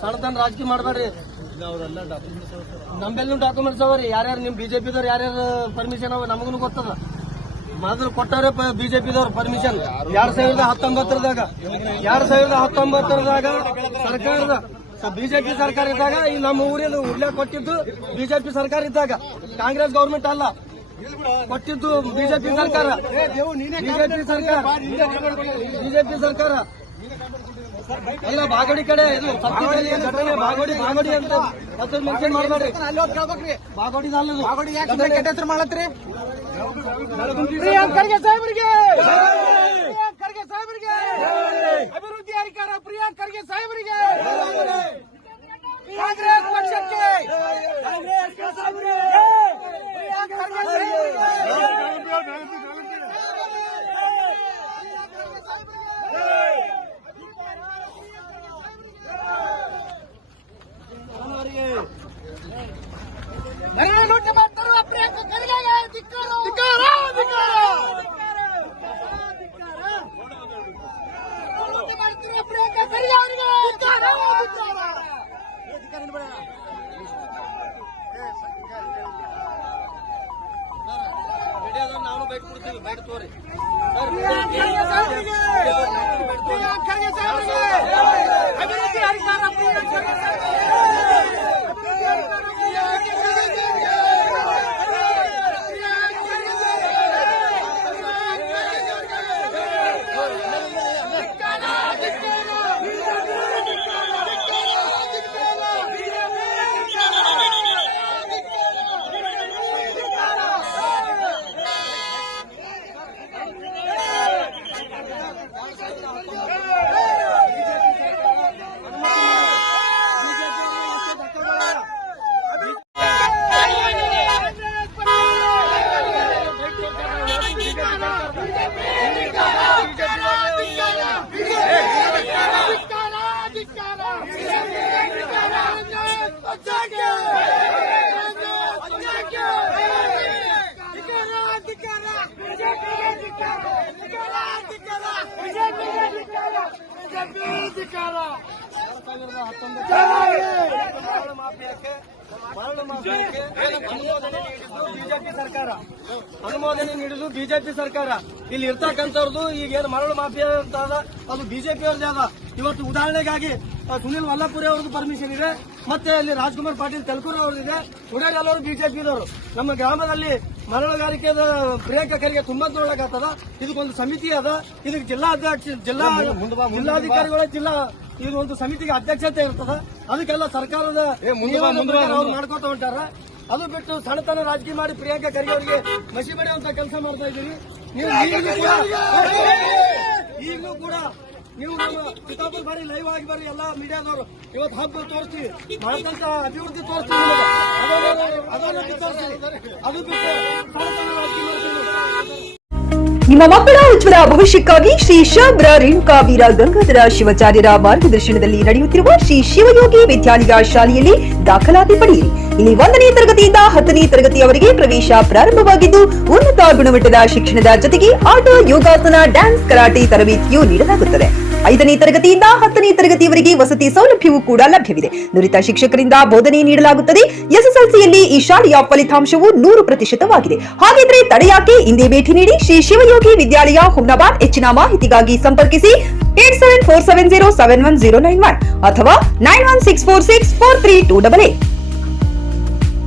ಸಣ್ಣತನ ರಾಜಕೀಯ ಮಾಡಬೇಡ್ರಿ. ನಮ್ಮೆಲ್ಲೂ ಡಾಕ್ಯುಮೆಂಟ್ಸ್ ಅವರಿ. ಯಾರ್ಯಾರು ನಿಮ್ ಬಿಜೆಪಿದವ್ರು ಯಾರ್ಯಾರು ಪರ್ಮಿಷನ್ ಅವ ನಮಗೂ ಗೊತ್ತದ. ಮೊದಲು ಕೊಟ್ಟವ್ರೆ ಬಿಜೆಪಿದವ್ರು ಪರ್ಮಿಷನ್ 2019 ಸರ್ಕಾರದ ಬಿಜೆಪಿ ಸರ್ಕಾರ ಇದ್ದಾಗ ಈ ನಮ್ಮ ಊರಿನ ಉಲ್ಲೇಖ ಕೊಟ್ಟಿದ್ದು ಬಿಜೆಪಿ ಸರ್ಕಾರ ಇದ್ದಾಗ, ಕಾಂಗ್ರೆಸ್ ಗೌರ್ಮೆಂಟ್ ಅಲ್ಲ ಕೊಟ್ಟಿದ್ದು, ಬಿಜೆಪಿ ಸರ್ಕಾರ ಎಲ್ಲ ಬಾಗೋಡಿ ಕಡೆ ಇದು ಸತ್ಯದಲ್ಲಿ ಘಟನೆ ಬಾಗೋಡಿ ಅಂತ ಮತ್ತೆ ಮೆನ್ಷನ್ ಮಾಡಬೇಡ್ರಿ. ಬಾಗೋಡಿ ಹೆಸರು ಮಾಡತ್ರಿ. ಖರ್ಗೆ ಸಾಹೇಬರಿಗೆ ಅಭಿವೃದ್ಧಿ ಅಧಿಕಾರ, ಪ್ರಿಯಾಂಕ್ ಖರ್ಗೆ ಸಾಹೇಬರಿಗೆ, ಕಾಂಗ್ರೆಸ್ ಪಕ್ಷಕ್ಕೆ ಪ್ರಿಯಾಂಕ್ ಖರ್ಗೆ ಸಾಹೇಬರಿಗೆ. ಲೂಟಿ ಮಾಡ್ತಾರೋ ಪ್ರಿಯಾಂಕ ಖರ್ಗೆಗೆ ಧಿಕ್ಕಾರ. ಲೂಟಿ ಮಾಡ್ತಿರೋ ಪ್ರಿಯಾಂಕ ಖರ್ಗೆ ಅವರಿಗೆ ನಾವು ಬೈಕ್ ಕೊಡ್ತೀವಿ, ಬೈಕ್ ತೋರಿ. ಪ್ರಿಯಾಂಕ್ ಖರ್ಗೆ ಸಾಹೇಬರಿಗೆ ಅಭಿವೃದ್ಧಿ ಅಧಿಕಾರ, ಪ್ರಿಯಾಂಕ್ ಖರ್ಗೆ ಅನುಮೋದನೆ ನೀಡಿದ್ದು ಬಿಜೆಪಿ ಸರ್ಕಾರ. ಇಲ್ಲಿ ಇರ್ತಕ್ಕಂಥವ್ರದ್ದು ಈಗ ಏನು ಮರಳು ಮಾಫಿಯಾ ಅಂತ ಅದ, ಅದು ಬಿಜೆಪಿ ಅವ್ರದ್ದೇ ಅದ. ಇವತ್ತು ಉದಾಹರಣೆಗಾಗಿ ಸುನಿಲ್ ವಲ್ಲಪುರಿ ಅವ್ರದ್ದು ಪರ್ಮಿಷನ್ ಇದೆ, ಮತ್ತೆ ಅಲ್ಲಿ ರಾಜ್ಕುಮಾರ್ ಪಾಟೀಲ್ ತೆಲಕೂರು ಅವ್ರದ್ದಿದೆ, ಉಡಾಡಿ ಎಲ್ಲರೂ ಬಿಜೆಪಿದವರು. ನಮ್ಮ ಗ್ರಾಮದಲ್ಲಿ ಮರಳುಗಾರಿಕೆದ ಪ್ರಿಯಾಂಕ ಖರ್ಗೆ ತುಂಬಾ ನೋಡಕ್ಕಾಗ್ತದ. ಇದಕ್ಕೊಂದು ಸಮಿತಿ ಅದ, ಇದಕ್ಕೆ ಜಿಲ್ಲಾಧಿಕಾರಿಗಳ ಇದು ಒಂದು ಸಮಿತಿಗೆ ಅಧ್ಯಕ್ಷತೆ ಇರ್ತದ. ಅದಕ್ಕೆಲ್ಲ ಸರ್ಕಾರದ ಅವ್ರು ಮಾಡ್ಕೊತ ಹೊಂಟಾರ. ಅದು ಬಿಟ್ಟು ಸಣ್ಣತನ ರಾಜಕೀಯ ಮಾಡಿ ಪ್ರಿಯಾಂಕ ಖರ್ಗೆ ಅವರಿಗೆ ಮಸಿ ಬಡಿಯುವಂತ ಕೆಲಸ ಮಾಡ್ತಾ ಇದ್ದೀವಿ. ನೀವು ಈಗಲೂ ಕೂಡ ನೀವು ನಮ್ಮ ಚಿತ್ತಾಪುರ ಬಾರಿ ಲೈವ್ ಆಗಿ ಬರ್ರಿ, ಎಲ್ಲ ಮೀಡಿಯಾದವರು. ಇವತ್ತು ಹಬ್ಬ ತೋರಿಸ್ತೀವಿ, ಮಾಡಿದಂತ ಅಭಿವೃದ್ಧಿ ತೋರಿಸ್ತೀವಿ, ಅದನ್ನು ಅದು ಬಿಟ್ಟು ಸಣ್ಣತನ ರಾಜಕೀಯ ಮಾಡ್ತೀವಿ. ನಿಮ್ಮ ಮಕ್ಕಳ ಉಜ್ವಲ ಭವಿಷ್ಯಕ್ಕಾಗಿ ಶ್ರೀ ಶಬ್ರ ರೇಣುಕಾ ವೀರ ಗಂಗಾಧರ ಶಿವಾಚಾರ್ಯರ ಮಾರ್ಗದರ್ಶನದಲ್ಲಿ ನಡೆಯುತ್ತಿರುವ ಶ್ರೀ ಶಿವಯೋಗಿ ವಿದ್ಯಾಲಯ ಶಾಲೆಯಲ್ಲಿ ದಾಖಲಾತಿ ಪಡೆಯಿರಿ. ಇಲ್ಲಿ 1ನೇ ತರಗತಿಯಿಂದ 10ನೇ ತರಗತಿಯವರೆಗೆ ಪ್ರವೇಶ ಪ್ರಾರಂಭವಾಗಿದ್ದು, ಉನ್ನತ ಗುಣಮಟ್ಟದ ಶಿಕ್ಷಣದ ಜೊತೆಗೆ ಆಟ, ಯೋಗಾಸನ, ಡ್ಯಾನ್ಸ್, ಕರಾಟೆ ತರಬೇತಿಯೂ ನೀಡಲಾಗುತ್ತದೆ. 5ನೇ ತರಗತಿಯಿಂದ 10ನೇ ತರಗತಿಯವರೆಗೆ ವಸತಿ ಸೌಲಭ್ಯವೂ ಕೂಡ ಲಭ್ಯವಿದೆ. ನುರಿತ ಶಿಕ್ಷಕರಿಂದ ಬೋಧನೆ ನೀಡಲಾಗುತ್ತದೆ. ಎಸ್ಎಸ್ಎಲ್ಸಿಯಲ್ಲಿ ಈ ಶಾಲೆಯ ಫಲಿತಾಂಶವು 100%ವಾಗಿದೆ. ಹಾಗಿದ್ರೆ ತಡೆಯಾಕೆ? ಇಂದೇ ಭೇಟಿ ನೀಡಿ ಶ್ರೀ ಶಿವಯೋಗಿ ವಿದ್ಯಾಲಯ, ಹುಮ್ನಾಬಾದ್. ಹೆಚ್ಚಿನ ಮಾಹಿತಿಗಾಗಿ ಸಂಪರ್ಕಿಸಿ 8747071091 ಅಥವಾ 9164643288.